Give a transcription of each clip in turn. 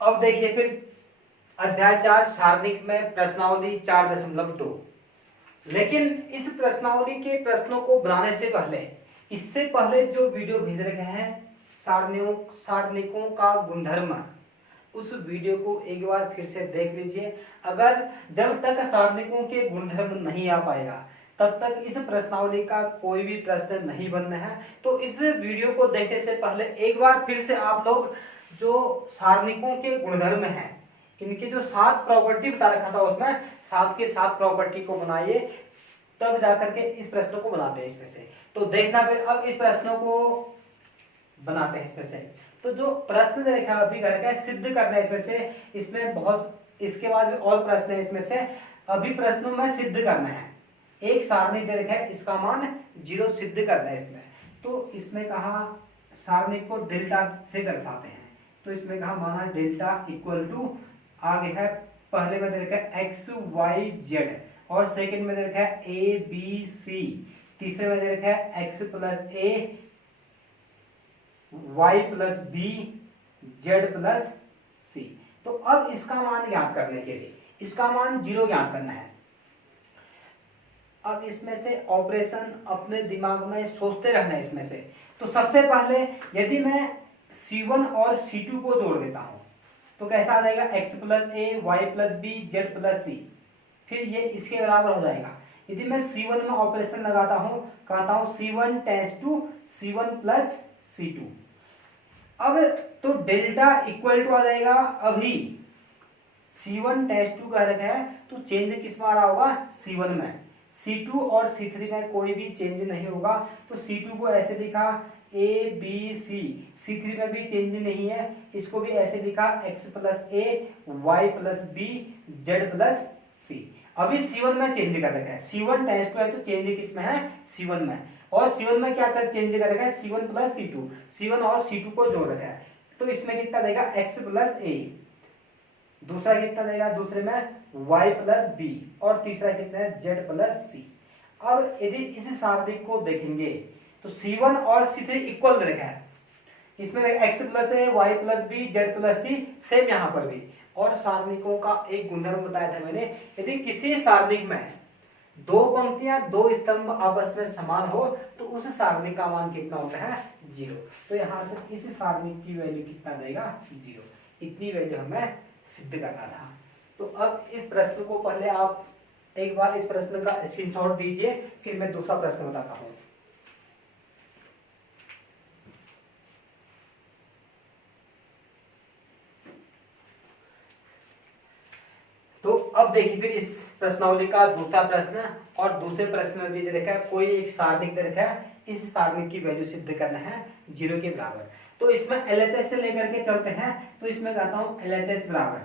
अब देखिए फिर अध्याय 4 सारणिक में प्रश्नावली 4.2। लेकिन इस प्रश्नावली के प्रश्नों को बनाने से पहले, इससे पहले जो वीडियो भेज रखे हैं सारणिकों का गुणधर्म, उस वीडियो को एक बार फिर से देख लीजिए। अगर जब तक सारणिकों के गुणधर्म नहीं आ पाएगा तब तक इस प्रश्नावली का कोई भी प्रश्न नहीं बनना है। तो इस वीडियो को देखने से पहले एक बार फिर से आप लोग जो सारणिकों के गुणधर्म हैं, इनके जो 7 प्रॉपर्टी बता रखा था उसमें 7 के 7 प्रॉपर्टी को बनाइए, तब जाकर के इस प्रश्न को बनाते हैं इसमें से। तो देखना फिर अब इस प्रश्नों को बनाते हैं इसमें से। तो जो प्रश्न दे रखा है अभी करके सिद्ध करना है इसमें से, इसमें बहुत, इसके बाद भी और प्रश्न है इसमें से। अभी प्रश्नों में सिद्ध करना है। एक सारणी दे रखा है, इसका मान 0 सिद्ध करना है इसमें। तो इसमें कहा सारणी को डेल्टा से दर्शाते हैं। तो इसमें कहा माना डेल्टा इक्वल टू, आगे है पहले में दे रखा है एक्स वाई जेड, और सेकंड में दे रखा है ए बी सी, तीसरे में दे रखा है x plus a y plus b z plus c. तो अब इसका मान ज्ञात करने के लिए इसका मान 0 ज्ञात करना है। अब इसमें से ऑपरेशन अपने दिमाग में सोचते रहना है इसमें से। तो सबसे पहले यदि मैं C1 और C2 को जोड़ देता हूं तो कैसा आ जाएगा, x plus a y plus b z plus c, फिर ये इसके बराबर हो जाएगा। यदि मैं C1 में ऑपरेशन लगाता हूं, कहता हूं C1 tense to C1 plus C2। अब तो डेल्टा इक्वल टू आ जाएगा, अभी C1 टेंस टू कह रखा है तो चेंज किस में आ रहा होगा, C1 में। C2 और C3 में कोई भी चेंज नहीं होगा, तो C2 को ऐसे लिखा A B C, C3 में भी चेंज नहीं है, इसको भी ऐसे लिखा x plus a y plus b z plus c. अभी C1 में चेंज कर रखा है, C1 टेंस टू है तो चेंज किस में है, C1 में। और C1 में क्या कर चेंज कर रखा है, C1 प्लस C2, C1 और C2 को जोड़ रखा है। तो इसमें कितना देगा x प्लस ए, दूसरा कितना देगा, दूसरे में y प्लस बी, और तीसरा कितना है z प्लस सी। अब यदि इस सारणिक को देखेंगे तो C1 और C3 इक्वल रखा है, इसमें x plus a y plus b z plus c, same यहाँ पर भी। और सारणिकों का एक गुणधर्म बताया था मैंने, यदि किसी सारणिक में 2 पंक्तियां 2 स्तंभ आपस में समान हो तो उस सारणिक का मान कितना होता है, 0। तो यहाँ से इस सारणिक की वैल्यू कितना देगा, 0। इतनी वैल्यू हमें सिद्ध करना था। तो अब इस प्रश्न को पहले आप एक बार इस प्रश्न का स्क्रीनशॉट दीजिए, फिर मैं दूसरा प्रश्न बताता हूँ। तो अब देखिए फिर इस प्रश्नावली का दूसरा प्रश्न, और दूसरे प्रश्न में भी दे रखा है कोई एक सारणिक दे रखा है, इस सारणिक की वैल्यू सिद्ध करना है 0 के बराबर। तो इसमें LHS से लेकर के चलते हैं। तो इसमें कहता हूं LHS बराबर,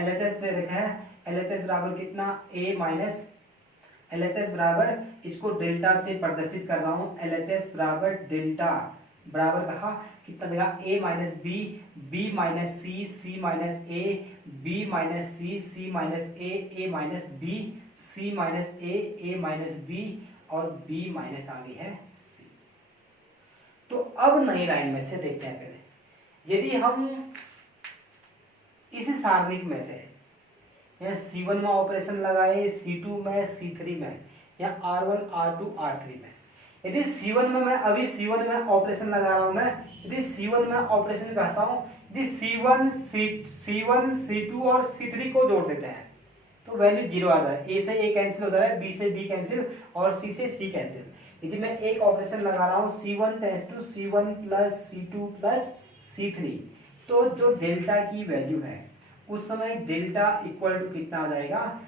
LHS दे रखा है, LHS बराबर कितना, a माइनस, LHS बराबर, इसको डेल्टा से प्रदर्शित कर रहा हूं, LHS बराबर डेल्टा बराबर कहा कितना देगा, a minus B, b minus C, c minus A, b minus C, c minus A, a minus B, c minus A minus B, और b माइनस आ गई है c। तो अब नई लाइन में से देखते हैं पहले, यदि हम इस सारणिक में से C1 में ऑपरेशन लगाए, C2 में, C3 में, या R1 R2 R3 में, यदि C1 में मैं अभी C1 में ऑपरेशन लगा रहा हूं, मैं यदि C1 में ऑपरेशन करता हूं, यदि C1 C2 और C3 को जोड़ देते हैं तो वैल्यू 0 आ जाए, A से A कैंसिल हो जाए, B से B कैंसिल, और C से C कैंसिल। यदि मैं एक ऑपरेशन लगा रहा हूं C1 tense to C1 plus C2 plus C3, तो जो डेल्टा की वैल्यू है उस समय डेल्टा इक्वल टू कितना आ जाएगा,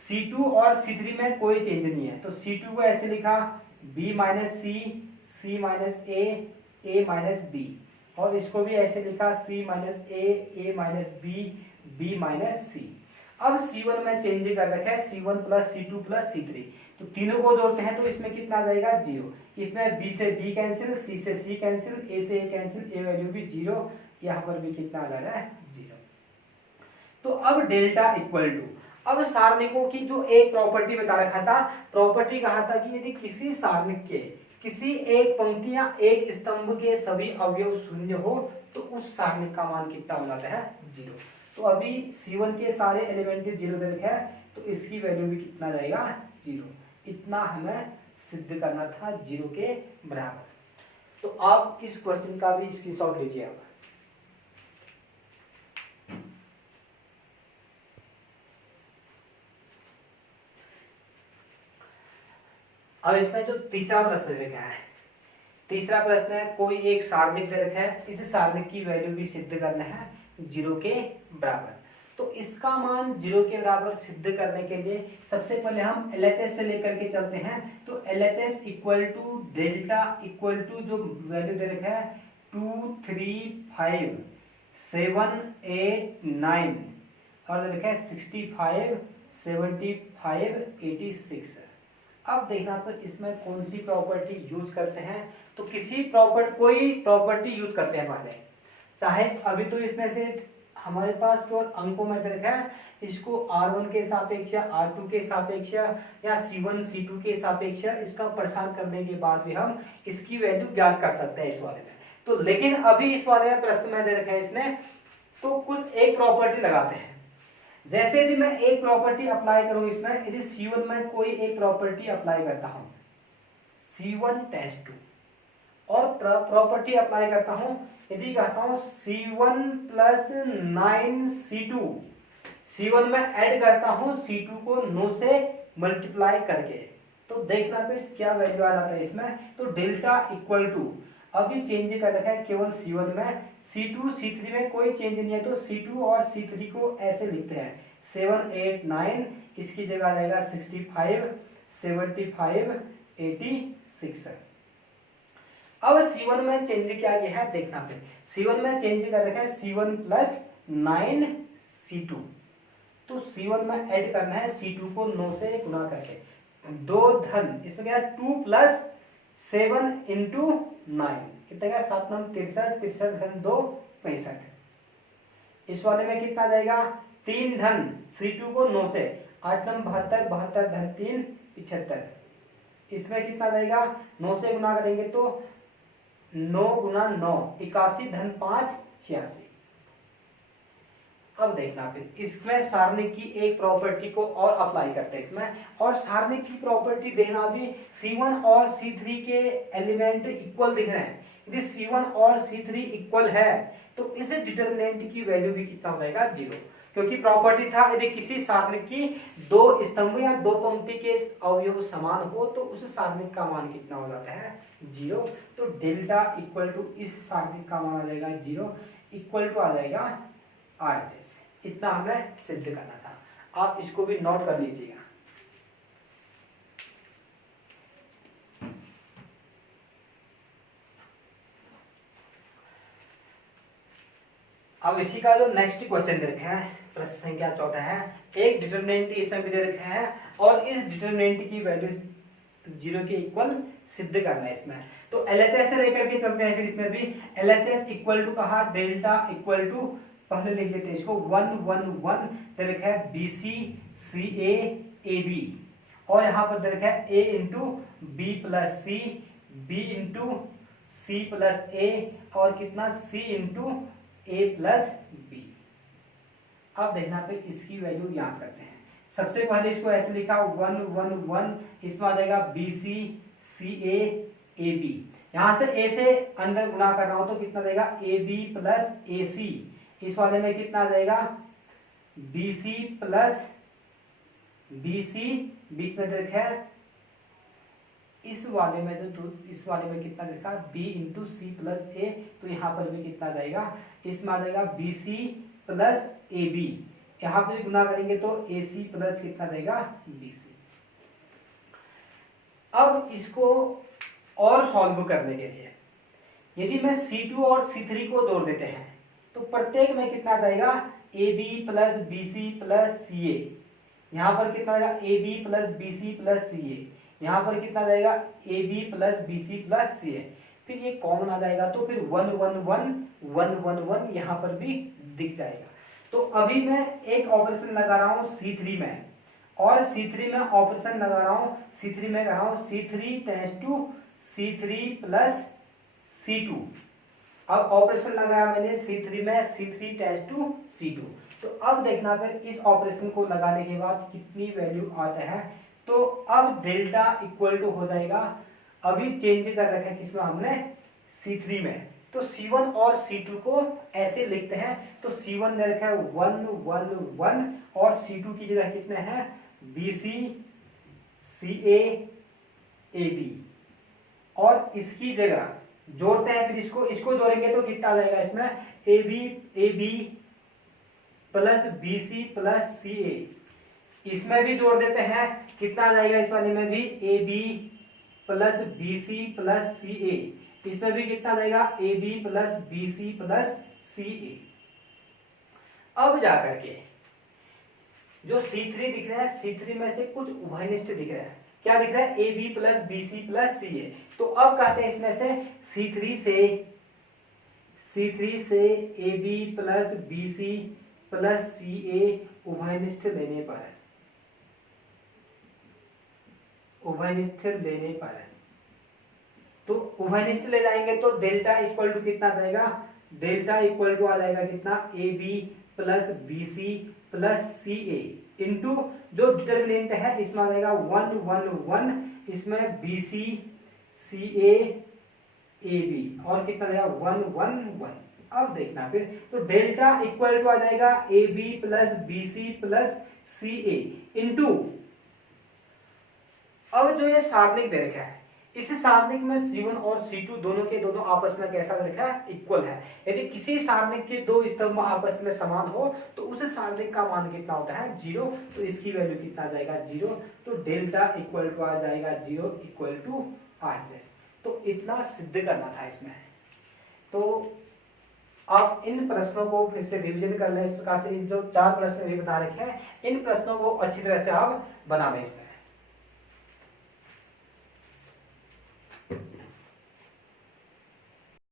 C2 और C3 में कोई चेंज नहीं है, तो C2 को ऐसे लिखा B minus C, C minus A minus B, और इसको भी ऐसे लिखा C minus A minus B, B minus सी। अब C1 में चेंज कर रखा है C1 plus C2 plus C3, तो तीनों को जोड़ते हैं तो इसमें कितना आ जाएगा, 0। इसमें B से B कैंसिल, C से C कैंसिल, A से A कैंसिल, A वैल्यू भी 0, यहाँ पर भी कितना आ जा रहा है, 0। तो अब डेल्टा इक्वल टू, अब सारणिकों की जो एक प्रॉपर्टी बता रखा था, प्रॉपर्टी कहा था कि यदि किसी सारणिक के किसी एक पंक्ति या एक स्तंभ के सभी अवयव शून्य हो तो उस सारणिक का मान कितना हो जाता है 0। तो अभी C1 के सारे एलिमेंट 0 दे रखे हैं तो इसकी वैल्यू भी कितना जाएगा 0। इतना हमें सिद्ध करना था 0 के बराबर। तो आप इस क्वेश्चन का भी स्क्रीनशॉट लीजिए आप। अब इसमें जो तीसरा प्रश्न देखा है, तीसरा प्रश्न है कोई एक सारणिक दे रखा है, इस सारणिक की वैल्यू भी सिद्ध करना है 0 के बराबर। तो इसका मान 0 के बराबर सिद्ध करने के लिए सबसे पहले हम LHS से लेकर के चलते हैं। तो LHS equal to delta equal to जो वैल्यू दे रखा है 2 3 5 7 8 9 और दे रखा है 65 75 86। अब देखना तो इसमें कौन सी प्रॉपर्टी यूज करते हैं। तो कोई प्रॉपर्टी यूज करते हैं पहले, चाहे अभी तो इसमें से हमारे पास केवल अंकों में दे रखा है, इसको R1 के सापेक्ष या R2 के सापेक्ष या C1 C2 के सापेक्ष इसका प्रसार करने के बाद भी हम इसकी वैल्यू ज्ञात कर सकते हैं इस वाले में। तो लेकिन अभी इस वाले में प्रश्न में दे रखा है इसने, तो कुछ एक प्रॉपर्टी लगाते हैं। जैसे यदि मैं एक प्रॉपर्टी अप्लाई करूं इसमें, यदि C1 में कोई एक प्रॉपर्टी अप्लाई करता हूं C1 टेस्ट 2 और प्रॉपर्टी अप्लाई करता हूं यदि कहता हूं C1 प्लस 9 C2, C1 में ऐड करता हूं C2 को 9 से मल्टीप्लाई करके, तो देखना फिर क्या वैल्यू आ जाता है इसमें। तो डेल्टा इक्वल टू अभी चेंज कर रखा है केवल C1 में, C2 C3 में कोई चेंज नहीं है, तो C2 और C3 को ऐसे लिखते हैं 7 8 9, इसकी जगह आ जाएगा 65 75 86। अब C1 में चेंज क्या किया है देखना फिर। C1 में चेंज कर रखा है C1 प्लस 9 C2, तो C1 में ऐड करना है C2 को 9 से गुना करके, दो धन इसमें क्या है 2 प्लस 7 इंटू 9 कितना क्या 7 9 63 63 धन 2 65। इस वाले में कितना जाएगा 3 धन C2 को 9 से 8 9 72 72 धन 3 75। इसमें कितना जाएगा 9 से गुना करेंगे तो 9 गुना 9 81 धन 5 86। अब देखना फिर इसमें सारणिक की एक प्रॉपर्टी को और अप्लाई करते हैं इसमें, और सारणिक की प्रॉपर्टी देखना भी C1 और C3 के एलिमेंट इक्वल दिख रहे हैं। यदि C1 और C3 इक्वल है तो इस डिटरमिनेंट की वैल्यू भी कितना हो जाएगा 0, क्योंकि प्रॉपर्टी था यदि किसी सारणिक की दो स्तंभ या दो पंक्ति के अवयव समान हो तो उस सारणिक का मान कितना हो जाता है 0। तो डेल्टा इक्वल टू इस सारणिक का मान आ जाएगा 0 इक्वल टू आ जाएगा RHS। इतना हमें सिद्ध करना था, आप इसको भी नोट कर लीजिएगा। अब इसी का जो नेक्स्ट क्वेश्चन दे रखा है प्रश्न संख्या 14 है, एक डिटरमिनेंट इसमें भी दे रखा है और इस डिटरमिनेंट की वैल्यू 0 के इक्वल सिद्ध करना है इसमें। तो LHS से लेकर के चलते हैं फिर इसमें भी LHS इक्वल टू कहा डेल्टा इक्वल टू, पहले लिख लेते हैं इसको 1 1 1 दे रखा है BC CA AB, और यहाँ पर दे रखा है A into B plus C B into C plus A और कितना C into A plus B। अब देखना पे इसकी वैल्यू याद करते हैं। सबसे पहले इसको ऐसे लिखा 1 1 1, इसमें आ जाएगा BC CA AB, यहाँ से A से अंदर गुणा कर रहा हूं तो कितना देगा AB प्लस AC। इस वाले में कितना आ जाएगा BC प्लस BC, बीच में रखा है इस वाले में जो इस वाले में कितना लिखा B into C plus A, तो यहाँ पर भी कितना जाएगा इसमें आ जाएगा BC प्लस AB, यहाँ पर गुना करेंगे तो AC प्लस कितना देगा BC। अब इसको और सॉल्व करने के लिए यदि मैं C2 और C3 को जोड़ देते हैं तो प्रत्येक में कितना जाएगा AB plus BC plus CA, यहाँ पर कितना जाएगा AB plus BC plus CA, यहाँ पर कितना जाएगा AB plus BC plus CA, फिर ये कॉमन आ जाएगा तो फिर 1 1 1 1 1 1 यहाँ पर भी दिख जाएगा। तो अभी मैं एक ऑपरेशन लगा रहा हूँ C3 में और C3 में ऑपरेशन लगा रहा हूँ C3 में कर रहा हूँ C3 tense to C3 plus C2। अब ऑपरेशन लगाया मैंने C3 में, C3 टेस्ट टू C2। तो अब देखना फिर इस ऑपरेशन को लगाने के बाद कितनी वैल्यू आता है। तो अब डेल्टा इक्वल टू हो जाएगा, अभी चेंज कर रखा है किसमें हमने, C3 में। तो C1 और C2 को ऐसे लिखते हैं। तो C1 ने रखा है 1 1 1 और C2 की जगह कितने हैं, BC CA AB। और इसकी जगह जोड़ते हैं, फिर इसको जोड़ेंगे तो कितना आ जाएगा इसमें, AB plus BC plus CA। इसमें भी जोड़ देते हैं, कितना आ जाएगा इस वाले में भी, AB plus BC plus CA। इसमें भी कितना आ जाएगा, AB plus BC plus CA। अब जाकर के जो C3 दिख रहा है, C3 में से कुछ उभयनिष्ठ दिख रहा है। क्या दिख रहा है, AB plus BC plus CA। तो अब कहते हैं इसमें से C3 से AB plus BC plus CA उभयनिष्ठ लेने पर, तो उभयनिष्ठ ले जाएंगे तो डेल्टा इक्वल टू कितना आ जाएगा, डेल्टा इक्वल टू आ जाएगा कितना, AB plus BC plus CA into जो डिटर्मिनेंट है इसमें आ जाएगा 1 1 1, इसमें BC CA AB और कितना आ जाएगा 1 1 1। अब देखना फिर, तो डेल्टा इक्वल टू आ जाएगा AB plus BC plus CA into, अब जो ये सारणिक दे रखा है, इस सारणिक में C1 और C2 दोनों के दोनों आपस में कैसा दे रखा है, इक्वल है। यदि किसी सारणिक के दो स्तंभ आपस में समान हो तो उस सारणिक का मान कितना होता है, 0। तो इसकी वैल्यू कितना आ जाएगा, 0। तो डेल्टा इक्वल टू आ जाएगा 0 इक्वल टू RHS। तो इतना सिद्ध करना था इसमें। तो आप इन प्रश्नों को फिर से रिवीजन कर लें। इस प्रकार से जो 4 प्रश्न भी बता रखे हैं, इन प्रश्नों को अच्छी तरह से आप बना लें इसमें।